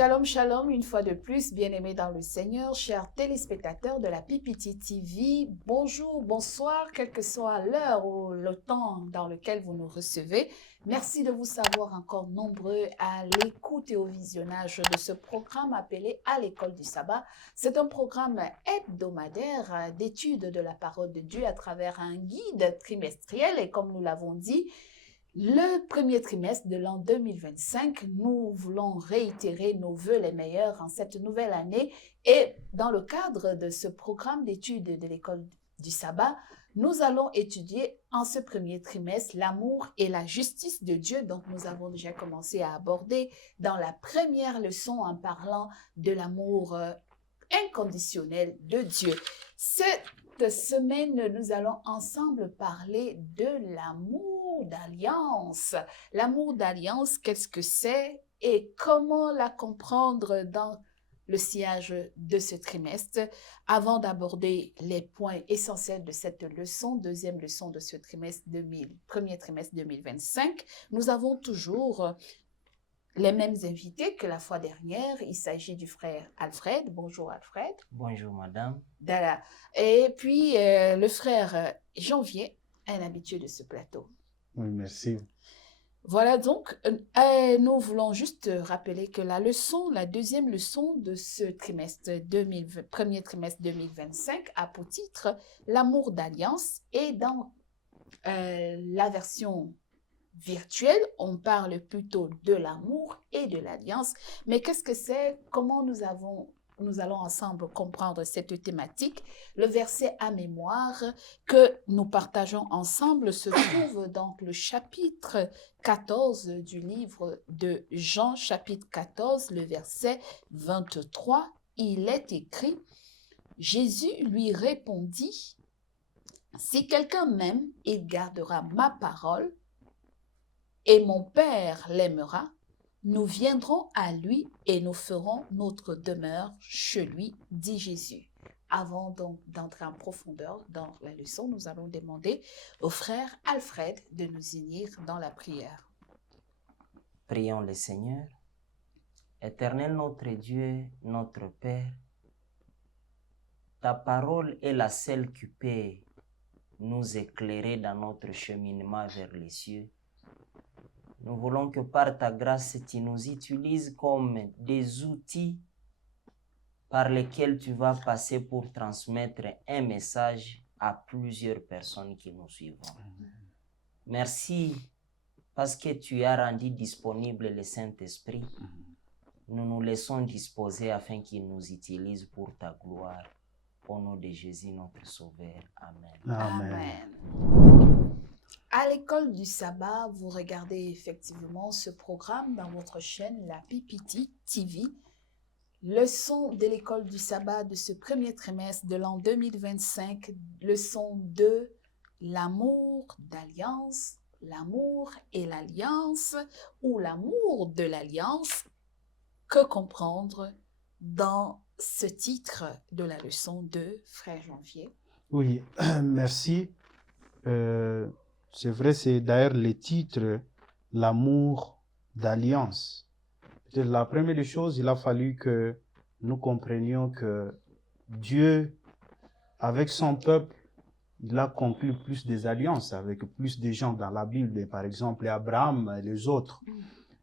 Shalom, shalom, une fois de plus, bien-aimés dans le Seigneur, chers téléspectateurs de la PPT TV, bonjour, bonsoir, quelle que soit l'heure ou le temps dans lequel vous nous recevez. Merci de vous savoir encore nombreux à l'écoute et au visionnage de ce programme appelé À l'école du sabbat. C'est un programme hebdomadaire d'études de la parole de Dieu à travers un guide trimestriel et comme nous l'avons dit, le premier trimestre de l'an 2025, nous voulons réitérer nos vœux les meilleurs en cette nouvelle année et dans le cadre de ce programme d'études de l'école du sabbat, nous allons étudier en ce premier trimestre l'amour et la justice de Dieu. Donc, nous avons déjà commencé à aborder dans la première leçon en parlant de l'amour inconditionnel de Dieu. Cette semaine, nous allons ensemble parler de l'amour d'alliance. L'amour d'alliance, qu'est-ce que c'est et comment la comprendre dans le sillage de ce trimestre? Avant d'aborder les points essentiels de cette leçon, deuxième leçon de ce premier trimestre 2025, nous avons toujours les mêmes invités que la fois dernière. Il s'agit du frère Alfred. Bonjour Alfred. Bonjour madame. Voilà. Et puis le frère Janvier, un habitué de ce plateau. Oui, merci. Voilà donc, nous voulons juste rappeler que la deuxième leçon de ce premier trimestre 2025 a pour titre l'amour d'alliance et dans la version virtuelle, on parle plutôt de l'amour et de l'alliance. Mais qu'est-ce que c'est? Comment nous allons ensemble comprendre cette thématique? Le verset à mémoire que nous partageons ensemble se trouve dans le chapitre 14 du livre de Jean, chapitre 14, le verset 23. Il est écrit, Jésus lui répondit, « Si quelqu'un m'aime, il gardera ma parole, et mon Père l'aimera, nous viendrons à lui et nous ferons notre demeure chez lui, dit Jésus. » Avant donc d'entrer en profondeur dans la leçon, nous allons demander au frère Alfred de nous unir dans la prière. Prions le Seigneur. Éternel notre Dieu, notre Père, ta parole est la seule qui peut nous éclairer dans notre cheminement vers les cieux. Nous voulons que par ta grâce, tu nous utilises comme des outils par lesquels tu vas passer pour transmettre un message à plusieurs personnes qui nous suivront. Merci parce que tu as rendu disponible le Saint-Esprit. Nous nous laissons disposer afin qu'il nous utilise pour ta gloire. Au nom de Jésus, notre Sauveur. Amen. Amen. À l'école du sabbat, vous regardez effectivement ce programme dans votre chaîne, la PPT TV. Leçon de l'école du sabbat de ce premier trimestre de l'an 2025, leçon 2, l'amour d'alliance, l'amour et l'alliance, ou l'amour de l'alliance. Que comprendre dans ce titre de la leçon 2, frère Janvier? Oui, merci. C'est vrai, c'est d'ailleurs le titre, l'amour d'alliance. Peut-être la première des choses, il a fallu que nous comprenions que Dieu, avec son peuple, il a conclu plus des alliances avec plus de gens dans la Bible, par exemple Abraham et les autres.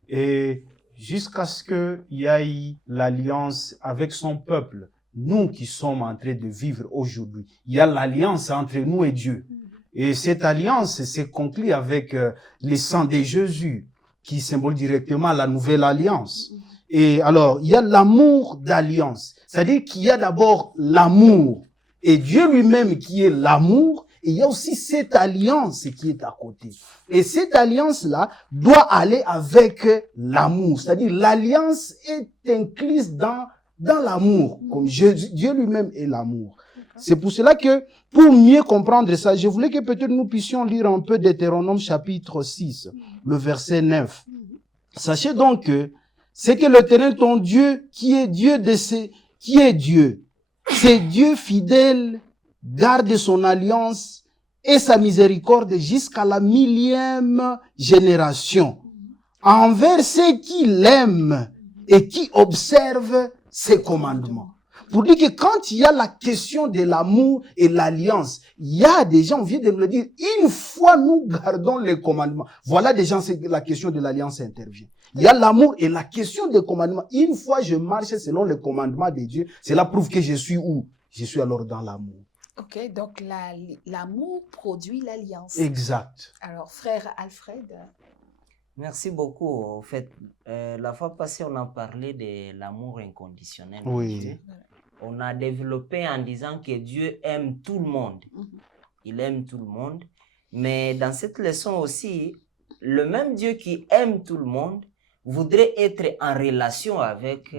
Et jusqu'à ce qu'il y ait l'alliance avec son peuple, nous qui sommes en train de vivre aujourd'hui, il y a l'alliance entre nous et Dieu. Et cette alliance s'est conclue avec le sang de Jésus, qui symbolise directement la nouvelle alliance. Et alors, il y a l'amour d'alliance. C'est-à-dire qu'il y a d'abord l'amour. Et Dieu lui-même qui est l'amour, et il y a aussi cette alliance qui est à côté. Et cette alliance-là doit aller avec l'amour. C'est-à-dire l'alliance est incluse dans l'amour, comme Dieu lui-même est l'amour. C'est pour cela que, pour mieux comprendre ça, je voulais que peut-être nous puissions lire un peu Deutéronome chapitre 6, le verset 9. Sachez donc que c'est que l'Éternel ton Dieu, qui est Dieu, c'est Dieu fidèle, garde son alliance et sa miséricorde jusqu'à la 1000e génération, envers ceux qui l'aiment et qui observe ses commandements. Pour dire que quand il y a la question de l'amour et l'alliance, il y a des gens, on vient de nous le dire, une fois nous gardons les commandements. Voilà déjà la question de l'alliance intervient. Il y a l'amour et la question des commandements. Une fois je marche selon les commandements de Dieu, cela prouve que je suis où? Je suis alors dans l'amour. Ok, donc l'amour produit l'alliance. Exact. Alors, frère Alfred. Merci beaucoup. En fait, la fois passée, on a parlé de l'amour inconditionnel de Oui. Dieu. On a développé en disant que Dieu aime tout le monde. Il aime tout le monde. Mais dans cette leçon aussi, le même Dieu qui aime tout le monde voudrait être en relation avec,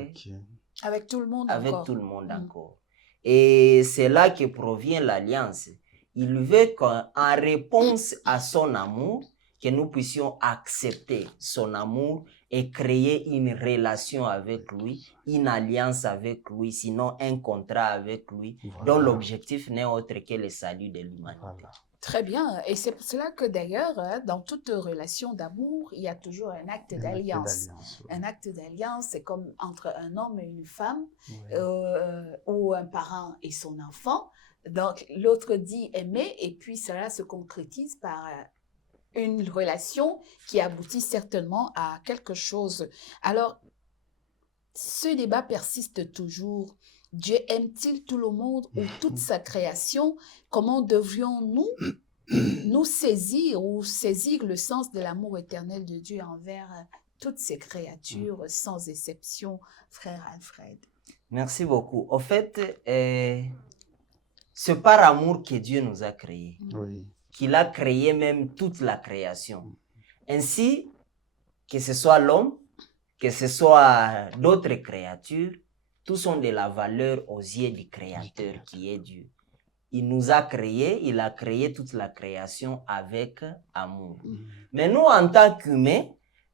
Avec tout le monde avec encore. tout le monde encore. Et c'est là que provient l'alliance. Il veut qu'en réponse à son amour, que nous puissions accepter son amour et créer une relation avec lui, une alliance avec lui, sinon un contrat avec lui, dont l'objectif n'est autre que le salut de l'humanité. Voilà. Très bien. Et c'est pour cela que d'ailleurs, dans toute relation d'amour, il y a toujours un acte d'alliance. Un acte d'alliance, c'est comme entre un homme et une femme, ou un parent et son enfant. Donc, l'autre dit aimer, et puis cela se concrétise par une relation qui aboutit certainement à quelque chose. Alors, ce débat persiste toujours. Dieu aime-t-il tout le monde ou toute sa création? Comment devrions-nous nous saisir ou saisir le sens de l'amour éternel de Dieu envers toutes ses créatures, sans exception, frère Alfred? Merci beaucoup. En fait, c'est par amour que Dieu nous a créés. Oui. Qu'il a créé même toute la création. Ainsi, que ce soit l'homme, que ce soit d'autres créatures, tous sont de la valeur aux yeux du Créateur qui est Dieu. Il nous a créés, il a créé toute la création avec amour. Mais nous, en tant qu'humains,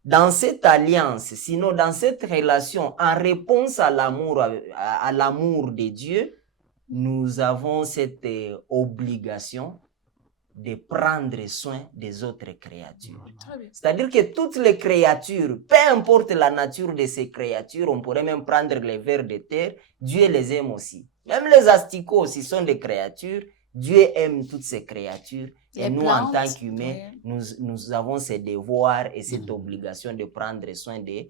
dans cette alliance, sinon dans cette relation, en réponse à l'amour de Dieu, nous avons cette obligation de prendre soin des autres créatures. C'est-à-dire que toutes les créatures, peu importe la nature de ces créatures, on pourrait même prendre les vers de terre, Dieu les aime aussi. Même les asticots aussi sont des créatures, Dieu aime toutes ces créatures. Et nous, en tant qu'humains, nous avons ce devoir et cette obligation de prendre soin de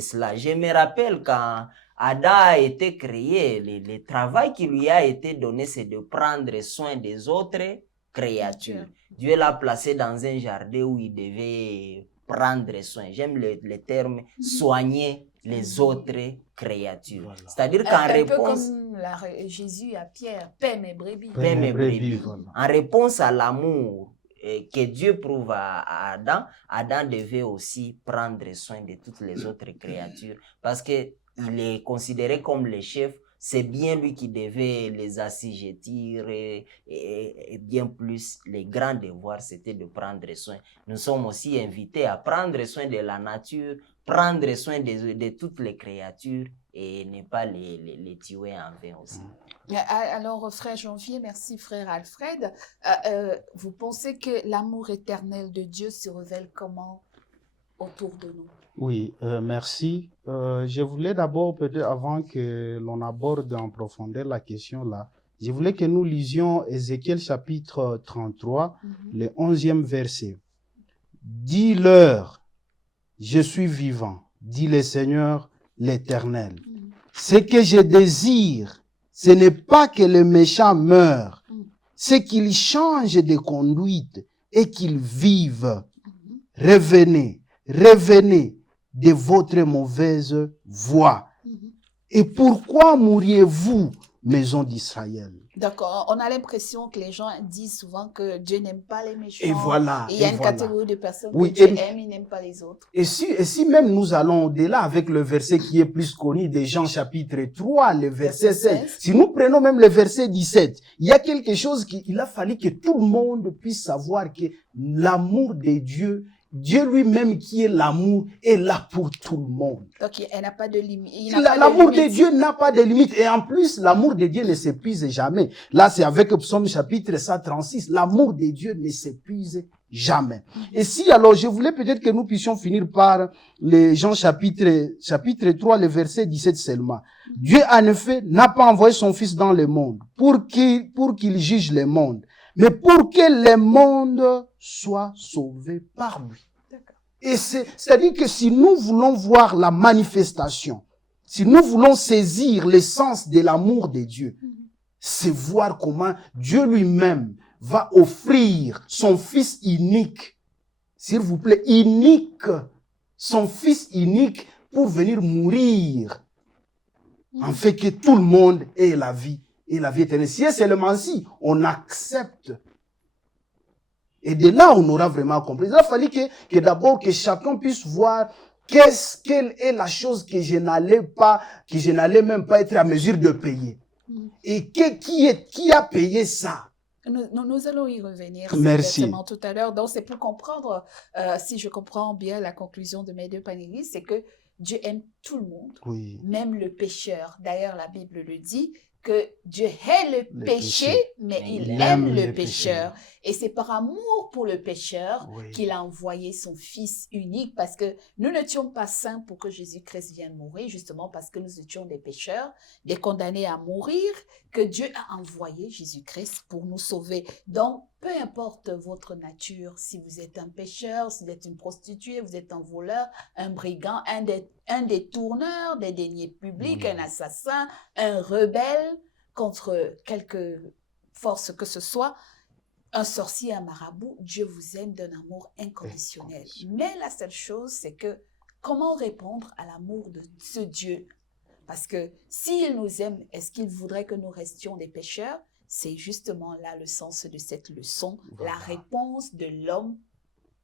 cela. Je me rappelle quand Adam a été créé, le travail qui lui a été donné, c'est de prendre soin des autres créatures. Dieu l'a placé dans un jardin où il devait prendre soin. J'aime le terme soigner les autres créatures. Voilà. C'est-à-dire qu'en réponse... Un peu comme Jésus à Pierre, paix mes brebis. Paix mes brebis. Voilà. En réponse à l'amour que Dieu prouve à Adam, Adam devait aussi prendre soin de toutes les autres créatures parce qu'il est considéré comme le chef. C'est bien lui qui devait les assujettir et bien plus, les grands devoirs, c'était de prendre soin. Nous sommes aussi invités à prendre soin de la nature, prendre soin de toutes les créatures et ne pas les tuer en vain aussi. Alors, frère Janvier, merci frère Alfred. Vous pensez que l'amour éternel de Dieu se révèle comment autour de nous? Oui, merci. Je voulais d'abord, peut-être avant que l'on aborde en profondeur la question là, je voulais que nous lisions Ézéchiel chapitre 33, le 11e verset. Dis-leur, je suis vivant, dit le Seigneur l'Éternel. Ce que je désire, ce n'est pas que le méchant meure, c'est qu'il change de conduite et qu'il vive. Revenez, revenez de votre mauvaise voie. Et pourquoi mourriez-vous, maison d'Israël? D'accord, on a l'impression que les gens disent souvent que Dieu n'aime pas les méchants. Et voilà. Et il y a une catégorie de personnes que Dieu aime, il n'aime pas les autres. Et si même nous allons au-delà avec le verset qui est plus connu de Jean chapitre 3, le verset 16. Si nous prenons même le verset 17, il y a quelque chose qu'il a fallu que tout le monde puisse savoir que l'amour de Dieu, Dieu lui-même qui est l'amour est là pour tout le monde. Donc, il n'a pas de limite. L'amour de Dieu n'a pas de limite. Et en plus, l'amour de Dieu ne s'épuise jamais. Là, c'est avec Psaume chapitre 136. L'amour de Dieu ne s'épuise jamais. Et si, alors, je voulais peut-être que nous puissions finir par les Jean chapitre 3, le verset 17 seulement. Dieu, en effet, n'a pas envoyé son Fils dans le monde pour qu'il juge le monde, mais pour que le monde soit sauvé par lui. Et c'est-à-dire que si nous voulons voir la manifestation, si nous voulons saisir l'essence de l'amour de Dieu, c'est voir comment Dieu lui-même va offrir son Fils unique, s'il vous plaît, unique, son Fils unique pour venir mourir, en fait que tout le monde ait la vie éternelle. Si c'est seulement si on accepte. Et de là, on aura vraiment compris. Il a fallu que d'abord que chacun puisse voir quelle est la chose que je n'allais même pas être à mesure de payer. Et qui a payé ça? Nous allons y revenir. Merci. Tout à l'heure. Donc, c'est pour comprendre, si je comprends bien la conclusion de mes deux panélistes, c'est que Dieu aime tout le monde, Oui. même le pécheur. D'ailleurs, la Bible le dit, que Dieu hait le péché, mais il aime le pécheur. Et c'est par amour pour le pécheur qu'il a envoyé son Fils unique, parce que nous n'étions pas saints pour que Jésus-Christ vienne mourir, justement parce que nous étions des pécheurs, des condamnés à mourir, que Dieu a envoyé Jésus-Christ pour nous sauver. Donc, peu importe votre nature, si vous êtes un pécheur, si vous êtes une prostituée, vous êtes un voleur, un brigand, un détourneur des deniers publics, un assassin, un rebelle contre quelque force que ce soit, un sorcier, un marabout, Dieu vous aime d'un amour inconditionnel. Mais la seule chose, c'est que comment répondre à l'amour de ce Dieu? Parce que s'il nous aime, est-ce qu'il voudrait que nous restions des pécheurs? C'est justement là le sens de cette leçon, la réponse de l'homme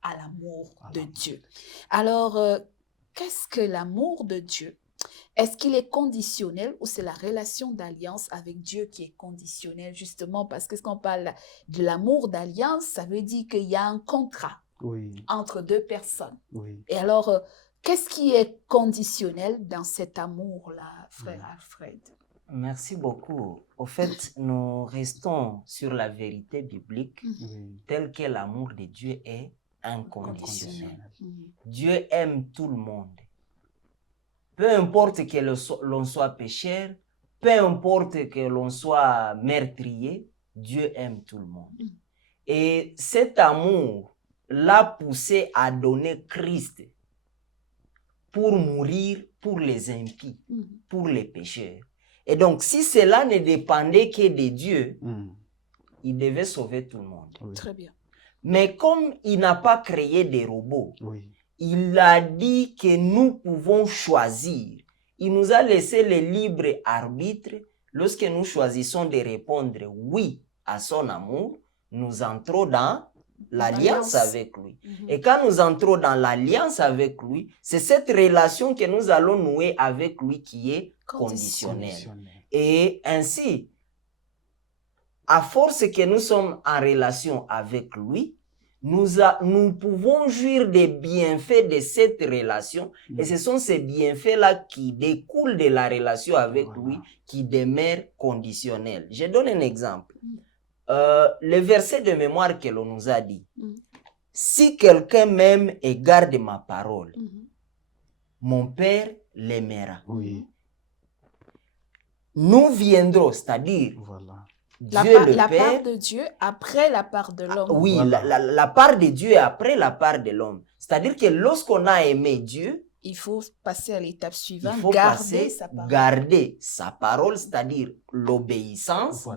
à l'amour de Dieu. Alors, qu'est-ce que l'amour de Dieu? Est-ce qu'il est conditionnel ou c'est la relation d'alliance avec Dieu qui est conditionnelle, justement? Parce que quand on parle de l'amour d'alliance, ça veut dire qu'il y a un contrat entre deux personnes. Et alors, qu'est-ce qui est conditionnel dans cet amour-là, frère Alfred? Merci beaucoup. Au fait, nous restons sur la vérité biblique telle que l'amour de Dieu est inconditionnel. Dieu aime tout le monde. Peu importe que l'on soit pécheur, peu importe que l'on soit meurtrier, Dieu aime tout le monde. Et cet amour l'a poussé à donner Christ pour mourir pour les impies, pour les pécheurs. Et donc, si cela ne dépendait que de Dieu, il devait sauver tout le monde. Très bien. Mais comme il n'a pas créé des robots, il a dit que nous pouvons choisir. Il nous a laissé le libre arbitre. Lorsque nous choisissons de répondre oui à son amour, nous entrons dans l'alliance avec lui. Et quand nous entrons dans l'alliance avec lui, c'est cette relation que nous allons nouer avec lui qui est conditionnelle. Et ainsi, à force que nous sommes en relation avec lui, nous pouvons jouir des bienfaits de cette relation. Et ce sont ces bienfaits-là qui découlent de la relation avec lui, qui demeurent conditionnels. Je donne un exemple. Le verset de mémoire que l'on nous a dit. Si quelqu'un m'aime et garde ma parole, mon Père l'aimera. Nous viendrons, c'est-à-dire Dieu le la Père, part de Dieu après la part de l'homme. Oui, la part de Dieu après la part de l'homme. C'est-à-dire que lorsqu'on a aimé Dieu, il faut passer à l'étape suivante, il faut garder sa parole, c'est-à-dire l'obéissance.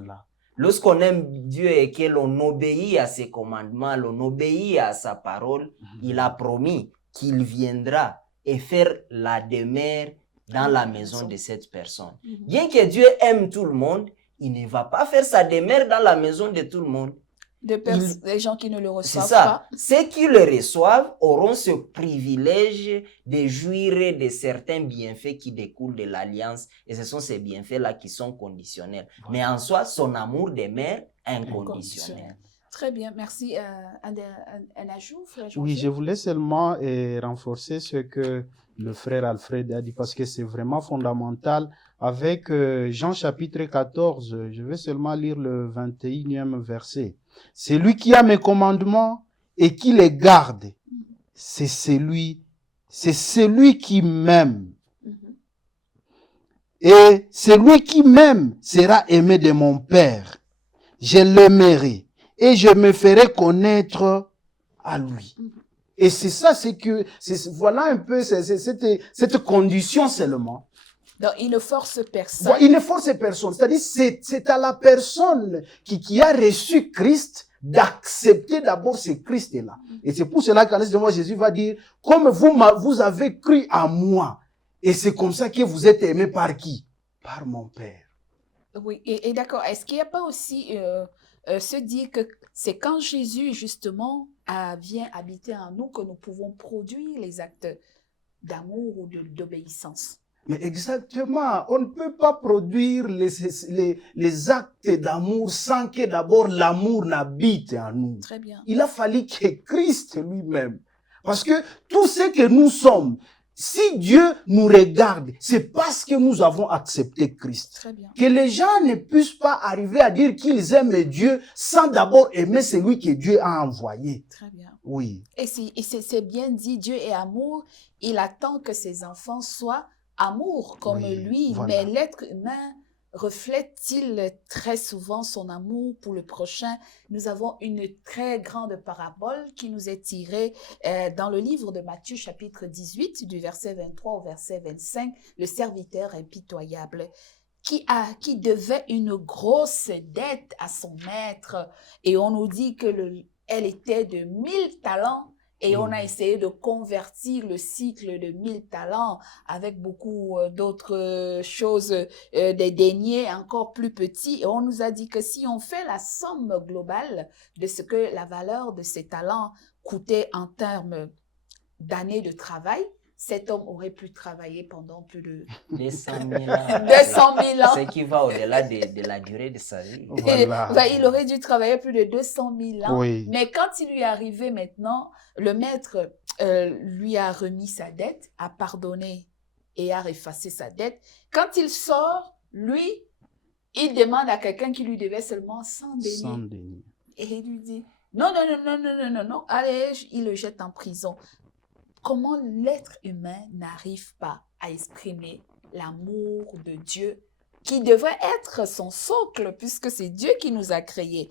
Lorsqu'on aime Dieu et que l'on obéit à ses commandements, l'on obéit à sa parole, il a promis qu'il viendra et faire la demeure dans la maison de cette personne. Bien que Dieu aime tout le monde, il ne va pas faire sa demeure dans la maison de tout le monde. Les gens qui ne le reçoivent pas. Ceux qui le reçoivent auront ce privilège de jouir de certains bienfaits qui découlent de l'alliance. Et ce sont ces bienfaits-là qui sont conditionnels. Mais en soi, son amour demeure inconditionnel. Très bien, merci. Un ajout, frère Jean-Pierre? Oui, je voulais seulement renforcer ce que le frère Alfred a dit, parce que c'est vraiment fondamental. Avec Jean chapitre 14, je vais seulement lire le 21e verset. C'est lui qui a mes commandements et qui les garde, c'est celui qui m'aime. Et celui qui m'aime sera aimé de mon Père. Je l'aimerai et je me ferai connaître à lui. Et c'est ça, voilà un peu cette condition seulement. Donc, il ne force personne. Il ne force personne. C'est-à-dire, c'est à la personne qui a reçu Christ d'accepter d'abord ce Christ-là. Et c'est pour cela qu'à l'est de moi, Jésus va dire, comme vous avez cru à moi, et c'est comme ça que vous êtes aimé par qui? Par mon Père. Oui, et d'accord. Est-ce qu'il n'y a pas aussi se dire que c'est quand Jésus, justement, vient habiter en nous que nous pouvons produire les actes d'amour ou d'obéissance? Mais exactement, on ne peut pas produire les actes d'amour sans que d'abord l'amour n'habite en nous. Très bien. Il a fallu que Christ lui-même, parce que tout ce que nous sommes, si Dieu nous regarde, c'est parce que nous avons accepté Christ. Très bien. Que les gens ne puissent pas arriver à dire qu'ils aiment Dieu sans d'abord aimer celui que Dieu a envoyé. Très bien. Oui. Et c'est bien dit, Dieu est amour. Il attend que ses enfants soient amour comme lui. Voilà. Mais l'être humain reflète-t-il très souvent son amour pour le prochain? Nous avons une très grande parabole qui nous est tirée dans le livre de Matthieu chapitre 18 du verset 23 au verset 25, le serviteur impitoyable qui devait une grosse dette à son maître, et on nous dit que elle était de 1000 talents. Et on a essayé de convertir le cycle de 1000 talents avec beaucoup d'autres choses, des deniers encore plus petits. Et on nous a dit que si on fait la somme globale de ce que la valeur de ces talents coûtait en termes d'années de travail, cet homme aurait pu travailler pendant plus de 200 000 ans. 200 000 ans. Ce qui va au-delà de la durée de sa vie. Voilà. Il aurait dû travailler plus de 200 000 ans. Oui. Mais quand il lui est arrivé maintenant, le maître lui a remis sa dette, a pardonné et a effacé sa dette. Quand il sort, lui, il demande à quelqu'un qui lui devait seulement 100 deniers. 100 deniers. Et il lui dit, non, allez, il le jette en prison. Comment l'être humain n'arrive pas à exprimer l'amour de Dieu qui devrait être son socle puisque c'est Dieu qui nous a créés.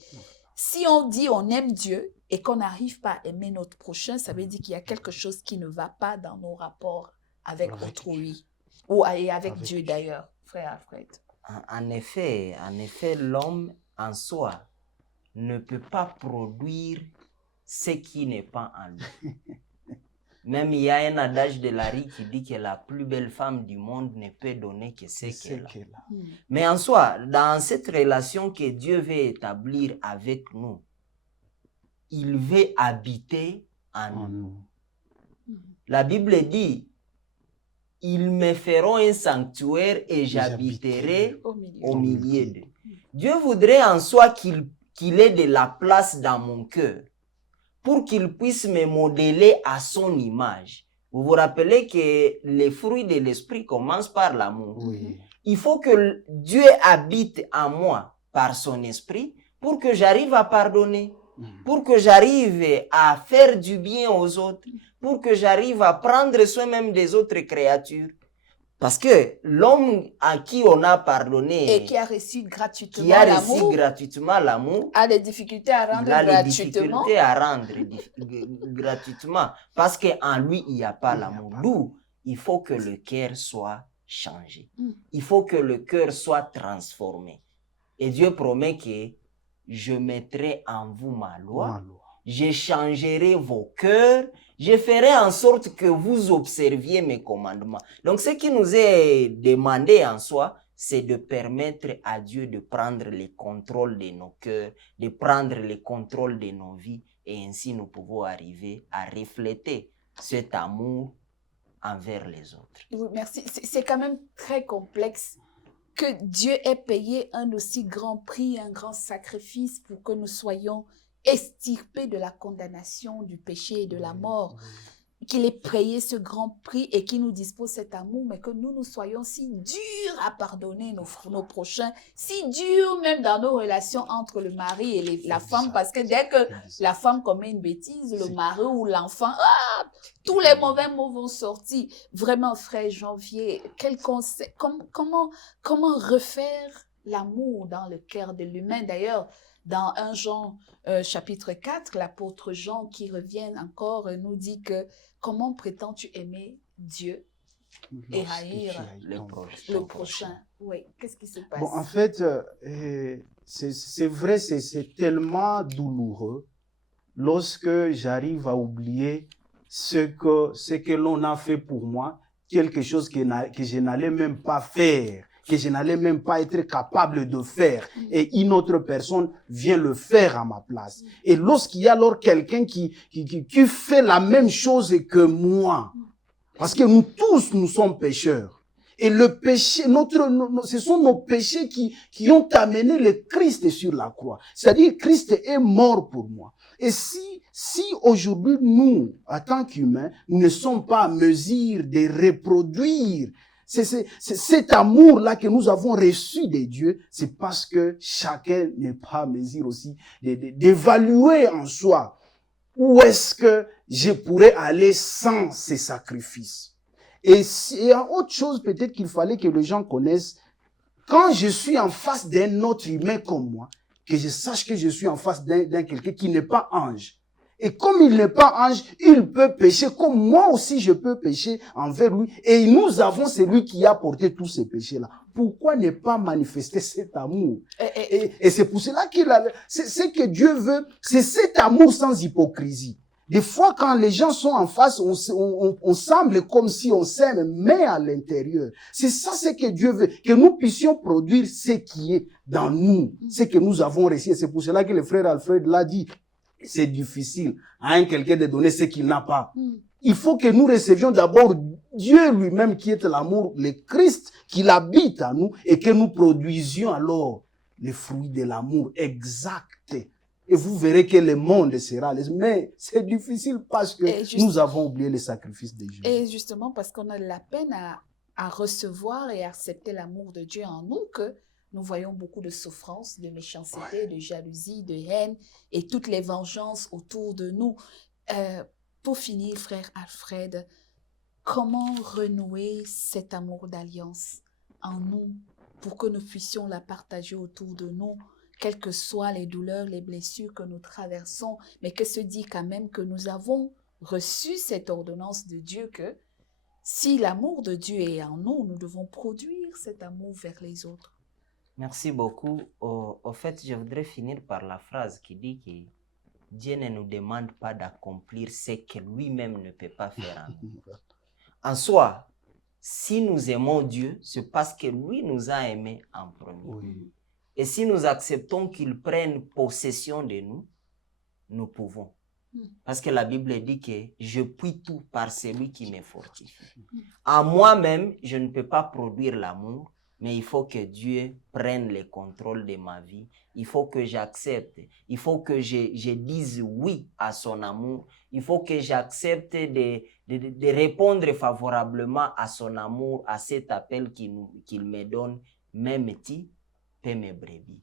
Si on dit on aime Dieu et qu'on n'arrive pas à aimer notre prochain, ça veut dire qu'il y a quelque chose qui ne va pas dans nos rapports avec autrui ou avec Dieu d'ailleurs, frère Alfred. En effet, l'homme en soi ne peut pas produire ce qui n'est pas en lui. Même il y a un adage de Larry qui dit que la plus belle femme du monde ne peut donner que ce qu'elle a. Mais en soi, dans cette relation que Dieu veut établir avec nous, il veut habiter en nous. La Bible dit, ils me feront un sanctuaire et j'habiterai au milieu d'eux. Dieu voudrait en soi qu'il ait de la place dans mon cœur, pour qu'il puisse me modeler à son image. Vous vous rappelez que les fruits de l'esprit commencent par l'amour. Oui. Il faut que Dieu habite en moi par son esprit pour que j'arrive à pardonner, pour que j'arrive à faire du bien aux autres, pour que j'arrive à prendre soin même des autres créatures. Parce que l'homme à qui on a pardonné et qui a reçu gratuitement l'amour, a des difficultés à rendre gratuitement. Parce qu'en lui, il n'y a pas l'amour. D'où il faut que le cœur soit changé. Il faut que le cœur soit transformé. Et Dieu promet que je mettrai en vous ma loi. Je changerai vos cœurs. Je ferai en sorte que vous observiez mes commandements. Donc, ce qui nous est demandé en soi, c'est de permettre à Dieu de prendre le contrôle de nos cœurs, de prendre le contrôle de nos vies. Et ainsi, nous pouvons arriver à refléter cet amour envers les autres. Oui, merci. C'est quand même très complexe que Dieu ait payé un aussi grand prix, un grand sacrifice pour que nous soyons extirpés de la condamnation, du péché et de la mort. qu'il ait payé ce grand prix et qu'il nous dispose cet amour, mais que nous soyons si durs à pardonner nos prochains, si durs même dans nos relations entre le mari et la femme, parce que dès que la femme commet une bêtise, le mari ou l'enfant, tous les mauvais mots vont sortir. Vraiment, frère Janvier, quel conseil, comment refaire l'amour dans le cœur de l'humain? D'ailleurs, dans 1 Jean chapitre 4, l'apôtre Jean qui revient encore nous dit que comment prétends-tu aimer Dieu et haïr le prochain? Oui, qu'est-ce qui se passe? Bon, en fait, c'est vrai, c'est tellement douloureux lorsque j'arrive à oublier ce que l'on a fait pour moi, quelque chose que je n'allais même pas faire, que je n'allais même pas être capable de faire, et une autre personne vient le faire à ma place. Et lorsqu'il y a alors quelqu'un qui fait la même chose que moi, parce que nous tous, nous sommes pécheurs. Et le péché, ce sont nos péchés qui ont amené le Christ sur la croix. C'est-à-dire, Christ est mort pour moi. Et si aujourd'hui, nous, en tant qu'humains, nous ne sommes pas à mesure de reproduire cet amour-là que nous avons reçu de Dieu, c'est parce que chacun n'est pas à mesure aussi d'évaluer en soi où est-ce que je pourrais aller sans ces sacrifices. Et il y a autre chose peut-être qu'il fallait que les gens connaissent. Quand je suis en face d'un autre humain comme moi, que je sache que je suis en face d'un quelqu'un qui n'est pas ange. Et comme il n'est pas ange, il peut pécher comme moi aussi je peux pécher envers lui. Et nous avons celui qui a porté tous ces péchés-là. Pourquoi ne pas manifester cet amour? Et c'est pour cela c'est ce que Dieu veut, c'est cet amour sans hypocrisie. Des fois, quand les gens sont en face, on semble comme si on s'aime, mais à l'intérieur. C'est ça ce que Dieu veut, que nous puissions produire ce qui est dans nous, ce que nous avons reçu. Et c'est pour cela que le frère Alfred l'a dit. C'est difficile à quelqu'un de donner ce qu'il n'a pas. Il faut que nous recevions d'abord Dieu lui-même qui est l'amour, le Christ qui habite en nous, et que nous produisions alors les fruits de l'amour exact. Et vous verrez que le monde sera laissé. Mais c'est difficile parce que nous avons oublié le sacrifice de Jésus. Et justement parce qu'on a de la peine à recevoir et accepter l'amour de Dieu en nous que nous voyons beaucoup de souffrance, de méchanceté, de jalousie, de haine et toutes les vengeances autour de nous. Pour finir, frère Alfred, comment renouer cet amour d'alliance en nous pour que nous puissions la partager autour de nous, quelles que soient les douleurs, les blessures que nous traversons, mais que se dit quand même que nous avons reçu cette ordonnance de Dieu que si l'amour de Dieu est en nous, nous devons produire cet amour vers les autres. Merci beaucoup. Au fait, je voudrais finir par la phrase qui dit que Dieu ne nous demande pas d'accomplir ce que lui-même ne peut pas faire en nous. En soi, si nous aimons Dieu, c'est parce que lui nous a aimés en premier. Oui. Et si nous acceptons qu'il prenne possession de nous, nous pouvons. Parce que la Bible dit que je puis tout par celui qui me fortifie. En moi-même, je ne peux pas produire l'amour, mais il faut que Dieu prenne le contrôle de ma vie. Il faut que j'accepte. Il faut que je dise oui à son amour. Il faut que j'accepte de répondre favorablement à son amour, à cet appel qu'il me donne, même si peu mes brebis.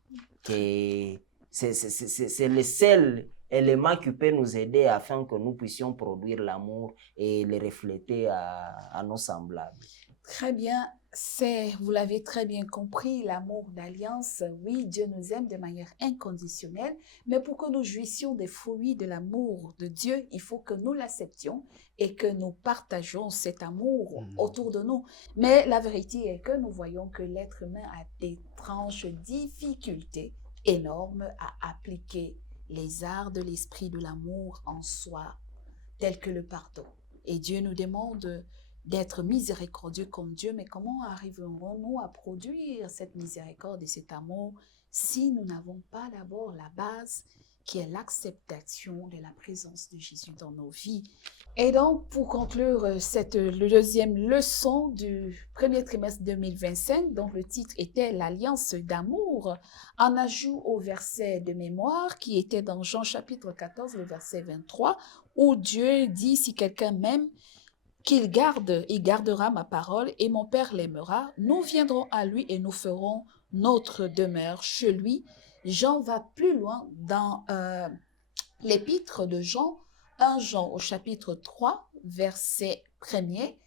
C'est le seul élément qui peut nous aider afin que nous puissions produire l'amour et le refléter à nos semblables. Très bien, vous l'avez très bien compris, l'amour d'alliance. Oui, Dieu nous aime de manière inconditionnelle, mais pour que nous jouissions des fruits de l'amour de Dieu, il faut que nous l'acceptions et que nous partageons cet amour autour de nous. Mais la vérité est que nous voyons que l'être humain a d'étranges difficultés énormes à appliquer les arts de l'esprit de l'amour en soi, tels que le pardon. Et Dieu nous demande d'être miséricordieux comme Dieu, mais comment arriverons-nous à produire cette miséricorde et cet amour si nous n'avons pas d'abord la base qui est l'acceptation de la présence de Jésus dans nos vies. Et donc, pour conclure le deuxième leçon du premier trimestre 2025, dont le titre était l'Alliance d'amour, en ajout au verset de mémoire qui était dans Jean chapitre 14, le verset 23, où Dieu dit, si quelqu'un m'aime, qu'il garde, il gardera ma parole et mon Père l'aimera. Nous viendrons à lui et nous ferons notre demeure chez lui. Jean va plus loin dans l'épître de Jean, 1 Jean au chapitre 3, verset 1er.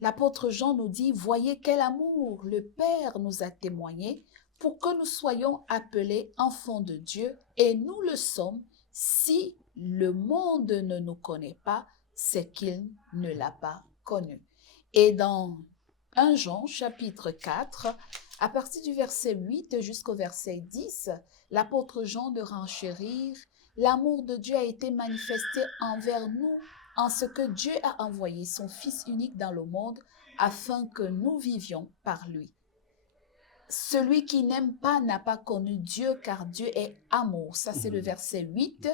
L'apôtre Jean nous dit, voyez quel amour le Père nous a témoigné pour que nous soyons appelés enfants de Dieu, et nous le sommes. Si le monde ne nous connaît pas, c'est qu'il ne l'a pas connu. Et dans 1 Jean chapitre 4, à partir du verset 8 jusqu'au verset 10, l'apôtre Jean de renchérir, l'amour de Dieu a été manifesté envers nous en ce que Dieu a envoyé son Fils unique dans le monde afin que nous vivions par lui. Celui qui n'aime pas n'a pas connu Dieu car Dieu est amour. Ça, c'est le verset 8.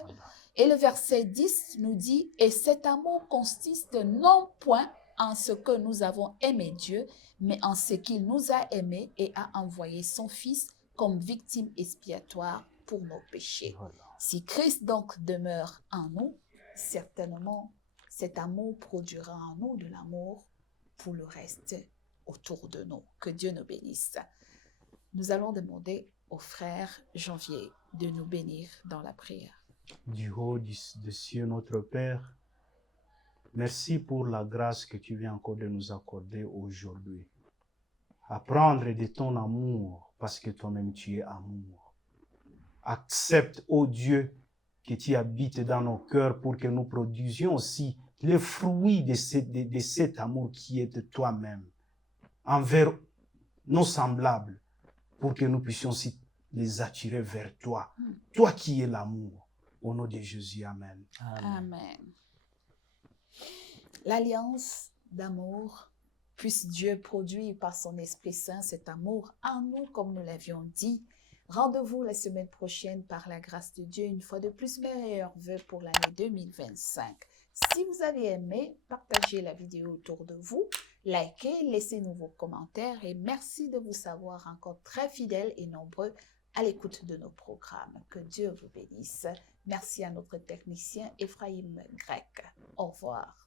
Et le verset 10 nous dit, et cet amour consiste non point en ce que nous avons aimé Dieu, mais en ce qu'il nous a aimés et a envoyé son Fils comme victime expiatoire pour nos péchés. Voilà. Si Christ donc demeure en nous, certainement cet amour produira en nous de l'amour pour le reste autour de nous. Que Dieu nous bénisse. Nous allons demander au frère Janvier de nous bénir dans la prière. Du haut des cieux, notre Père, merci pour la grâce que tu viens encore de nous accorder aujourd'hui. Apprendre de ton amour, parce que toi-même tu es amour. Accepte, ô Dieu, que tu habites dans nos cœurs pour que nous produisions aussi les fruits de cet amour qui est de toi-même, envers nos semblables, pour que nous puissions aussi les attirer vers toi. Toi qui es l'amour. Au nom de Jésus, Amen. Amen. L'alliance d'amour, puisse Dieu produire par son Esprit Saint cet amour en nous, comme nous l'avions dit. Rendez-vous la semaine prochaine par la grâce de Dieu, une fois de plus, meilleurs vœux pour l'année 2025. Si vous avez aimé, partagez la vidéo autour de vous, likez, laissez-nous vos commentaires et merci de vous savoir encore très fidèles et nombreux à l'écoute de nos programmes. Que Dieu vous bénisse. Merci à notre technicien Ephraim Grec. Au revoir.